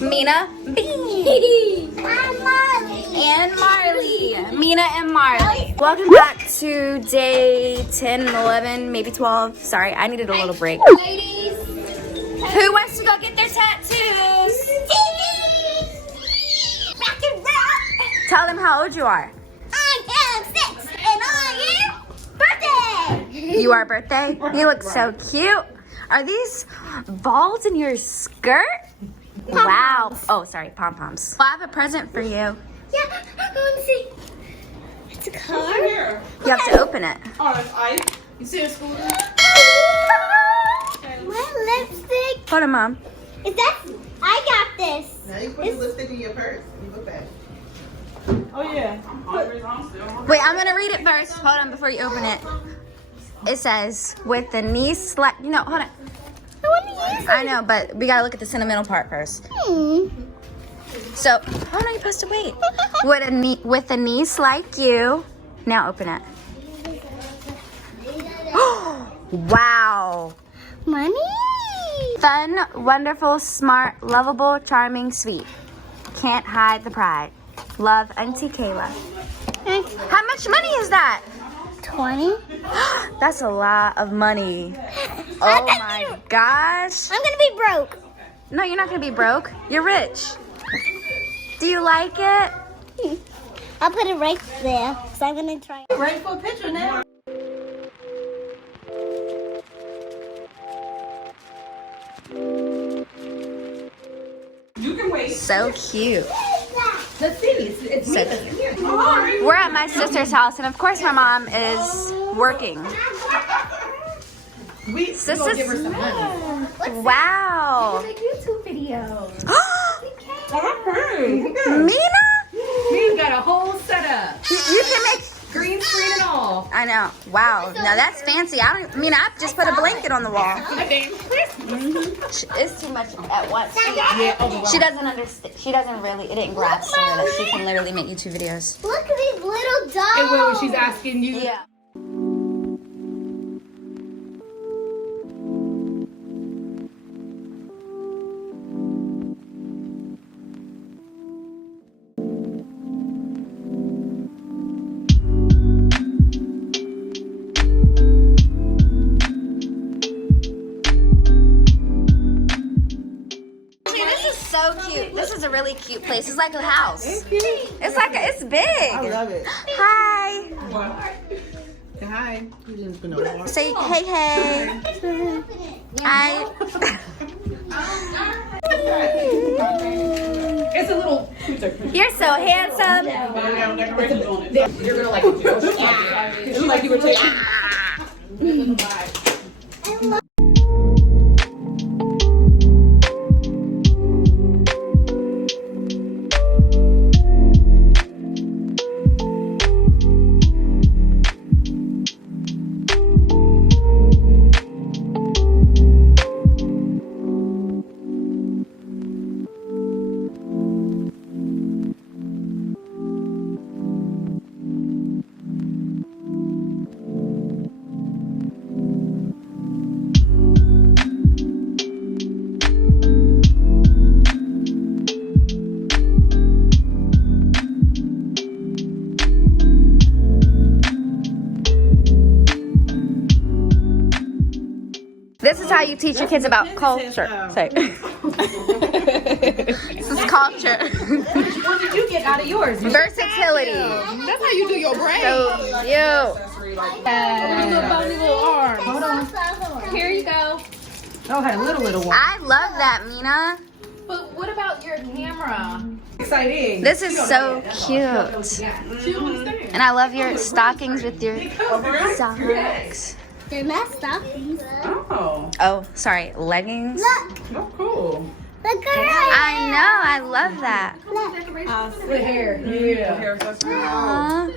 Mina, Bee, and Marley. Mina and Marley. Welcome back to day 10, 11, maybe 12. Sorry, I needed a little break. Ladies, Who wants to go get their tattoos? Tell them how old you are. I am 6 and I am birthday. You are birthday? You look so cute. Are these balls in your skirt? Wow. Oh, sorry, pom-poms. Well, I have a present for you. Yeah, I want to see. It's a car. You have to open it. Oh, it's ice. You see a school? My lipstick. Hold on, Mom. Is that? I got this. Now you put the lipstick in your purse. You look back. Oh yeah. I'm hungry. I'm still hungry. Wait, I'm going to read it first. Hold on before you open it. It says, with the knee slack. No, hold on. I want to use it. I know, but we got to look at the sentimental part first. So, oh no, you're supposed to wait. With a niece like you. Now open it. Wow. Money. Fun, wonderful, smart, lovable, charming, sweet. Can't hide the pride. Love, Auntie Kaylah. How much money is that? 20. That's a lot of money. Oh my gosh. I'm gonna be broke. No, you're not gonna be broke. You're rich. Do you like it? I'll put it right there. So I'm gonna try. Ready for a picture now? You can wait. So cute. Let's see. It's So me. cute. Hi. We're at my sister's house, and of course my mom is working. We Sis gonna is- give her some money. Wow. Like YouTube videos. Okay. Mina? We've got a whole setup. You can make... Green screen and all. I know. Wow. Now that's fancy. I just put a blanket on the wall. I think Christmas. It's too much at once. Yeah, overwhelmed. She doesn't understand. She doesn't really, it didn't grasp her that she can literally make YouTube videos. Look at these little dolls. And when she's asking you. Yeah. So cute. This is a really cute place. It's like a house. It's big. I love it. Hi. Hi. You just been a walk. Say hey, hey. Hi. It's a little. You're so handsome. You're gonna like it too. It's like you were taking. This is how you teach your kids about culture. Say. This is culture. What did you get out of yours? Versatility. That's how you do your brain. So cute. Little arm. Hold on. Here you go. Oh, had a little one. I love that, Mina. But what about your camera? Exciting. This is so cute. And I love your stockings with your socks. They're not stockings. Oh. Oh, sorry, leggings. Look. Oh, cool. Look at her. I know, I love that. The hair. Yeah. Aww.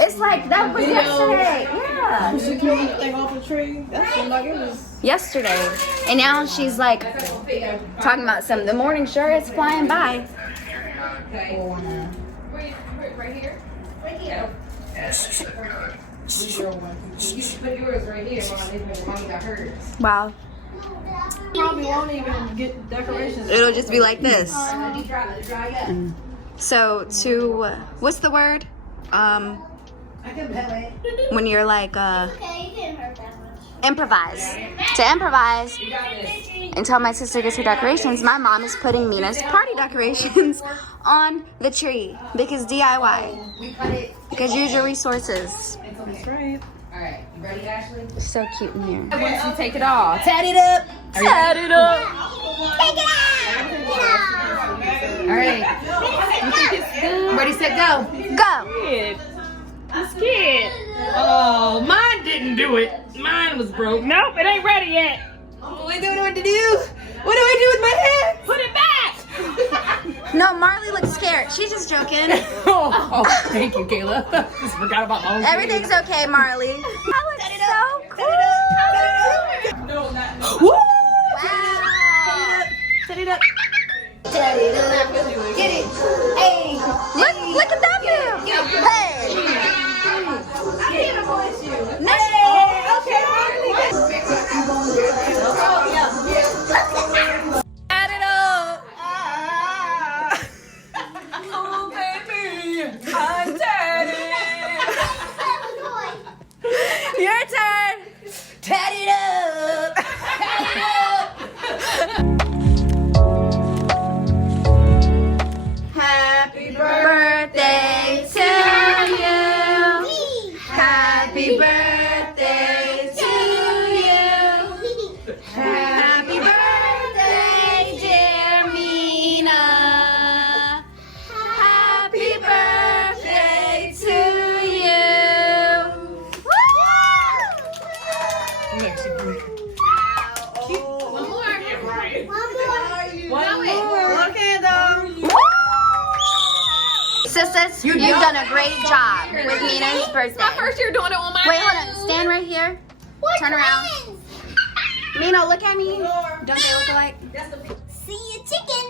It's like that was yesterday. Yeah. She killed the thing off the tree. That seemed like it was. Yesterday. And now she's like talking about some. The morning sure is flying by. Right here? Right here. You should put yours right here, Mom. Mommy got hers. Wow. Probably won't even get decorations. It'll just be like this. Let it dry up. So to, what's the word? When you're like, Okay, you didn't hurt that much. improvise. To improvise You got this. until my sister gets her decorations, my mom is putting Mina's party decorations on the tree because DIY. We cut it. Because use your resources. That's right. All right, you ready, Ashley? So cute in here. Once you take it off. Tat it up. Tat it up. Take it out! All right. You think it's good? Ready, set, go. Go. Good. It's good. Oh, mine didn't do it. Mine was broke. Nope, it ain't ready yet. Oh, I don't know what to do. What do I do with my head? Put it back. No, Marley looks scared. She's just joking. Oh, thank you, Kayla. Just forgot about my own. Everything's okay, Marley. That looks so cool. No, not. Wow. Set it up. Get it. Hey. Look at that view. Hey. I can't avoid you. Next. Okay, Add it up. Oh, baby, I'm daddy. Your turn. Tat it up. Happy Birthday to you. Happy birthday to you. Happy birthday, dear Mina. Happy birthday to you. One more. Sisters, you've done a great job with Mina's birthday. My first year doing it on my Wait, hold on. Stand right here. Turn around. Mina, look at me. Don't they look alike? See you, chicken.